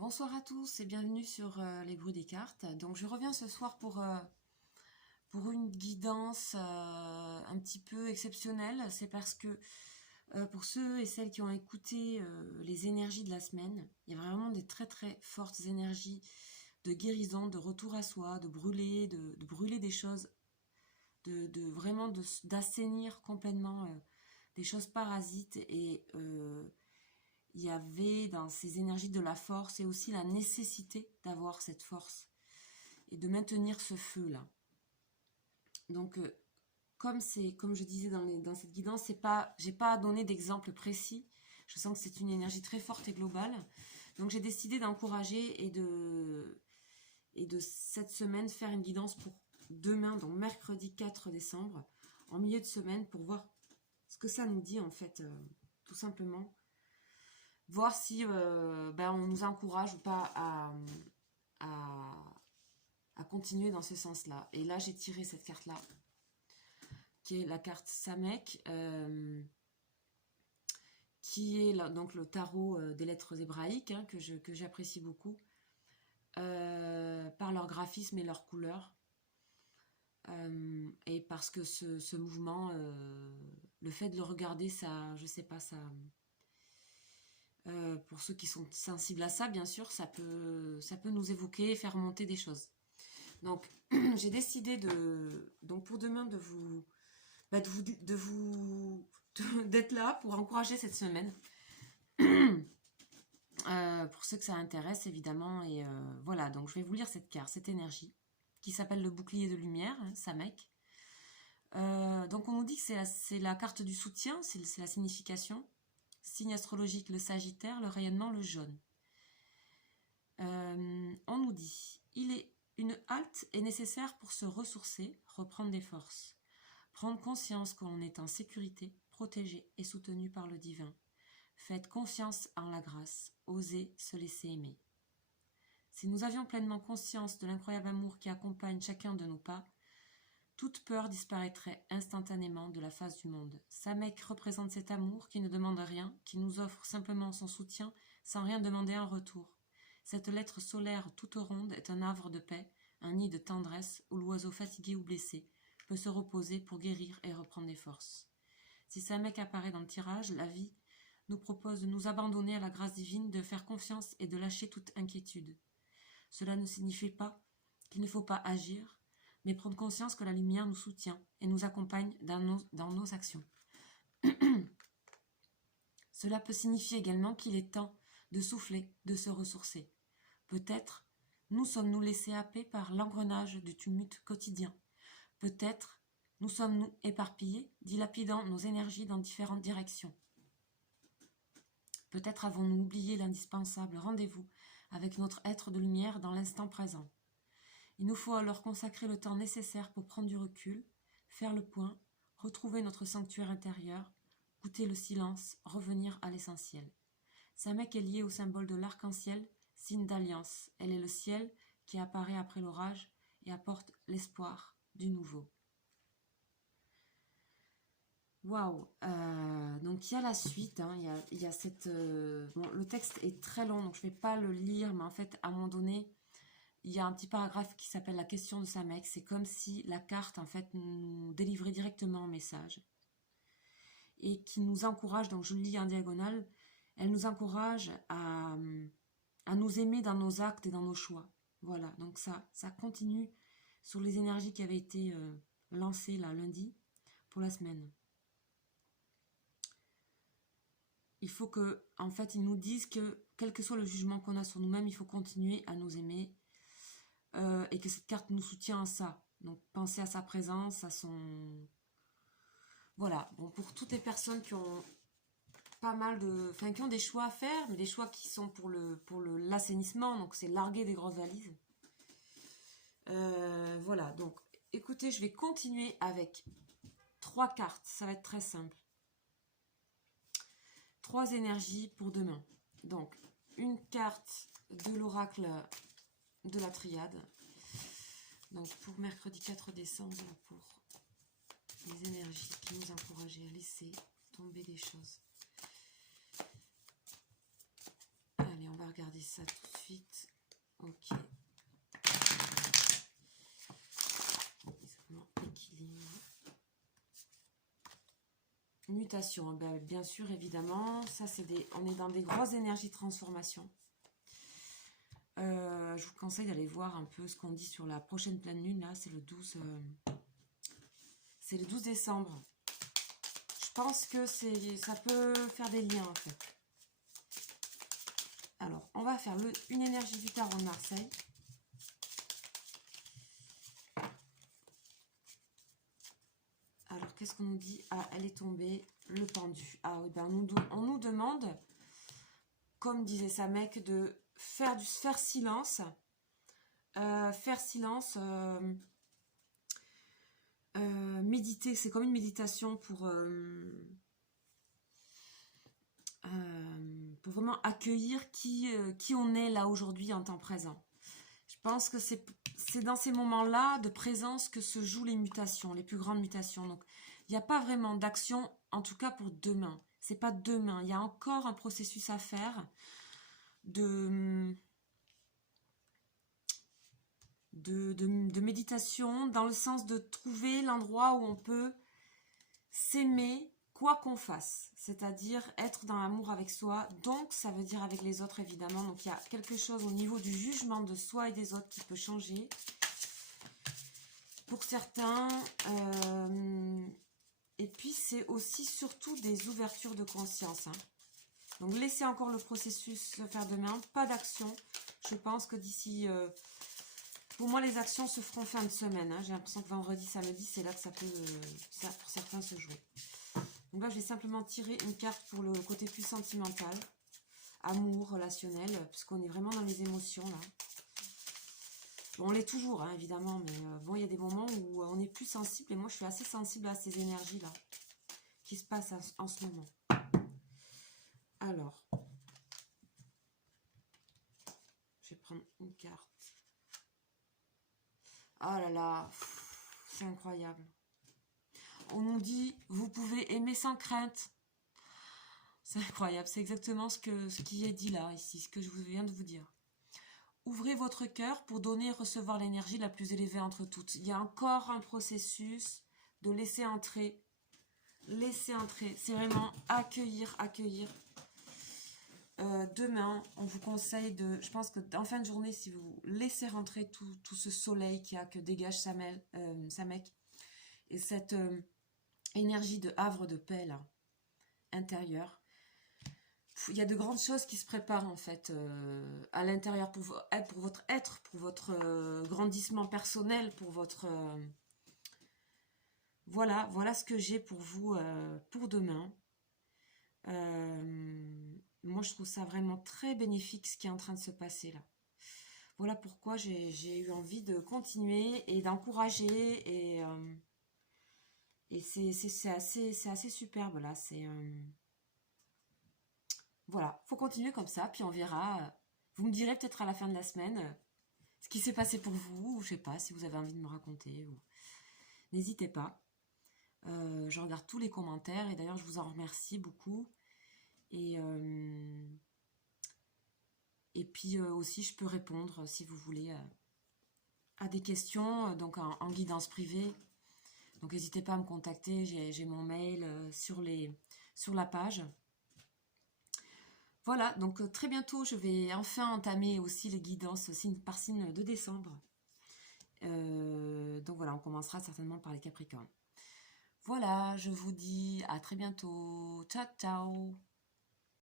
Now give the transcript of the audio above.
Bonsoir à tous et bienvenue sur les bruits des cartes. Donc je reviens ce soir pour une guidance un petit peu exceptionnelle. C'est parce que pour ceux et celles qui ont écouté les énergies de la semaine, il y a vraiment des très très fortes énergies de guérison, de retour à soi, de brûler des choses, vraiment d'assainir complètement des choses parasites et il y avait dans ces énergies de la force et aussi la nécessité d'avoir cette force et de maintenir ce feu-là. Donc, comme je disais dans cette guidance, j'ai pas donné d'exemple précis. Je sens que c'est une énergie très forte et globale. Donc, j'ai décidé d'encourager et de cette semaine faire une guidance pour demain, donc mercredi 4 décembre, en milieu de semaine, pour voir ce que ça nous dit en fait, tout simplement. Voir si on nous encourage ou pas à continuer dans ce sens-là. Et là, j'ai tiré cette carte-là, qui est la carte Samek, qui est donc le tarot des lettres hébraïques, hein, que j'apprécie beaucoup, par leur graphisme et leur couleur. Et parce que ce mouvement, le fait de le regarder, ça, je sais pas, ça... pour ceux qui sont sensibles à ça, bien sûr, ça peut nous évoquer, faire monter des choses. Donc, j'ai décidé donc pour demain d'être là pour encourager cette semaine. Pour ceux que ça intéresse, évidemment. Et voilà, donc je vais vous lire cette carte, cette énergie, qui s'appelle le bouclier de lumière, hein, Samek. Donc on nous dit que c'est la carte du soutien, c'est la signification. Signe astrologique, le Sagittaire, le rayonnement, le jaune. On nous dit, une halte est nécessaire pour se ressourcer, reprendre des forces. Prendre conscience qu'on est en sécurité, protégé et soutenu par le divin. Faites confiance en la grâce, osez se laisser aimer. Si nous avions pleinement conscience de l'incroyable amour qui accompagne chacun de nos pas, toute peur disparaîtrait instantanément de la face du monde. Samek représente cet amour qui ne demande rien, qui nous offre simplement son soutien sans rien demander en retour. Cette lettre solaire toute ronde est un havre de paix, un nid de tendresse où l'oiseau fatigué ou blessé peut se reposer pour guérir et reprendre des forces. Si Samek apparaît dans le tirage, la vie nous propose de nous abandonner à la grâce divine, de faire confiance et de lâcher toute inquiétude. Cela ne signifie pas qu'il ne faut pas agir, mais prendre conscience que la lumière nous soutient et nous accompagne dans nos actions. Cela peut signifier également qu'il est temps de souffler, de se ressourcer. Peut-être nous sommes-nous laissés happer par l'engrenage du tumulte quotidien. Peut-être nous sommes-nous éparpillés, dilapidant nos énergies dans différentes directions. Peut-être avons-nous oublié l'indispensable rendez-vous avec notre être de lumière dans l'instant présent. Il nous faut alors consacrer le temps nécessaire pour prendre du recul, faire le point, retrouver notre sanctuaire intérieur, goûter le silence, revenir à l'essentiel. Samek est liée au symbole de l'arc-en-ciel, signe d'alliance. Elle est le ciel qui apparaît après l'orage et apporte l'espoir du nouveau. Waouh. Donc il y a la suite, hein, il y a cette... le texte est très long, donc je ne vais pas le lire, mais en fait, à un moment donné, il y a un petit paragraphe qui s'appelle la question de Samek. C'est comme si la carte, en fait, nous délivrait directement un message et qui nous encourage, donc je le lis en diagonale, elle nous encourage à nous aimer dans nos actes et dans nos choix. Voilà, donc ça continue sur les énergies qui avaient été lancées là, lundi, pour la semaine. Il faut que, en fait, ils nous disent que, quel que soit le jugement qu'on a sur nous-mêmes, il faut continuer à nous aimer et que cette carte nous soutient à ça. Donc, pensez à sa présence, à son... Voilà, bon, pour toutes les personnes qui ont pas mal de... Enfin, qui ont des choix à faire, mais des choix qui sont pour l'assainissement, donc c'est larguer des grosses valises. Voilà, donc, écoutez, je vais continuer avec 3 cartes, ça va être très simple. 3 énergies pour demain. Donc, une carte de l'oracle de la triade. Donc, pour mercredi 4 décembre, pour les énergies qui nous encourageaient à laisser tomber des choses. Allez, on va regarder ça tout de suite. Ok. Équilibre. Mutation, ben, bien sûr, évidemment. Ça, c'est on est dans des grosses énergies de transformation. Je vous conseille d'aller voir un peu ce qu'on dit sur la prochaine pleine lune. Là, c'est le 12. C'est le 12 décembre. Je pense que ça peut faire des liens, en fait. Alors, on va faire une énergie du tarot de Marseille. Alors, qu'est-ce qu'on nous dit? Ah, elle est tombée, le pendu. Ah oui, ben on nous demande, comme disait sa mec, de faire silence. Méditer, c'est comme une méditation pour vraiment accueillir qui on est là aujourd'hui en temps présent. Je pense que c'est dans ces moments-là de présence que se jouent les mutations, les plus grandes mutations. Donc, il n'y a pas vraiment d'action, en tout cas pour demain. C'est pas demain. Il y a encore un processus à faire de méditation, dans le sens de trouver l'endroit où on peut s'aimer quoi qu'on fasse, c'est-à-dire être dans l'amour avec soi, donc ça veut dire avec les autres évidemment. Donc il y a quelque chose au niveau du jugement de soi et des autres qui peut changer pour certains, et puis c'est aussi surtout des ouvertures de conscience, hein. Donc laissez encore le processus se faire demain, pas d'action. Je pense que d'ici pour moi, les actions se feront fin de semaine, hein. J'ai l'impression que vendredi, samedi, c'est là que ça peut, pour certains, se jouer. Donc là, je vais simplement tirer une carte pour le côté plus sentimental, amour, relationnel, puisqu'on est vraiment dans les émotions, là. Bon, on l'est toujours, hein, évidemment, mais bon, il y a des moments où on est plus sensible, et moi, je suis assez sensible à ces énergies-là, qui se passent en ce moment. Alors, je vais prendre une carte. Oh là là, c'est incroyable. On nous dit, vous pouvez aimer sans crainte. C'est incroyable, c'est exactement ce qui est dit là, ici, ce que je viens de vous dire. Ouvrez votre cœur pour donner et recevoir l'énergie la plus élevée entre toutes. Il y a encore un processus de laisser entrer. Laisser entrer, c'est vraiment accueillir, accueillir. Demain, on vous conseille de... Je pense qu'en fin de journée, si vous laissez rentrer tout ce soleil que dégage sa mec, et cette énergie de havre de paix, là, intérieure, il y a de grandes choses qui se préparent, en fait, à l'intérieur, pour votre être, pour votre grandissement personnel, pour votre... Voilà ce que j'ai pour vous pour demain. Moi, je trouve ça vraiment très bénéfique ce qui est en train de se passer là. Voilà pourquoi j'ai eu envie de continuer et d'encourager, et c'est assez superbe là. Voilà, faut continuer comme ça, puis on verra. Vous me direz peut-être à la fin de la semaine ce qui s'est passé pour vous, ou je sais pas, si vous avez envie de me raconter. N'hésitez pas. Je regarde tous les commentaires, et d'ailleurs je vous en remercie beaucoup. Et puis aussi, je peux répondre, si vous voulez, à des questions, donc en guidance privée. Donc n'hésitez pas à me contacter, j'ai mon mail sur la page. Voilà, donc très bientôt, je vais enfin entamer aussi les guidances signe par signe de décembre. Donc voilà, on commencera certainement par les Capricornes. Voilà, je vous dis à très bientôt. Ciao, ciao!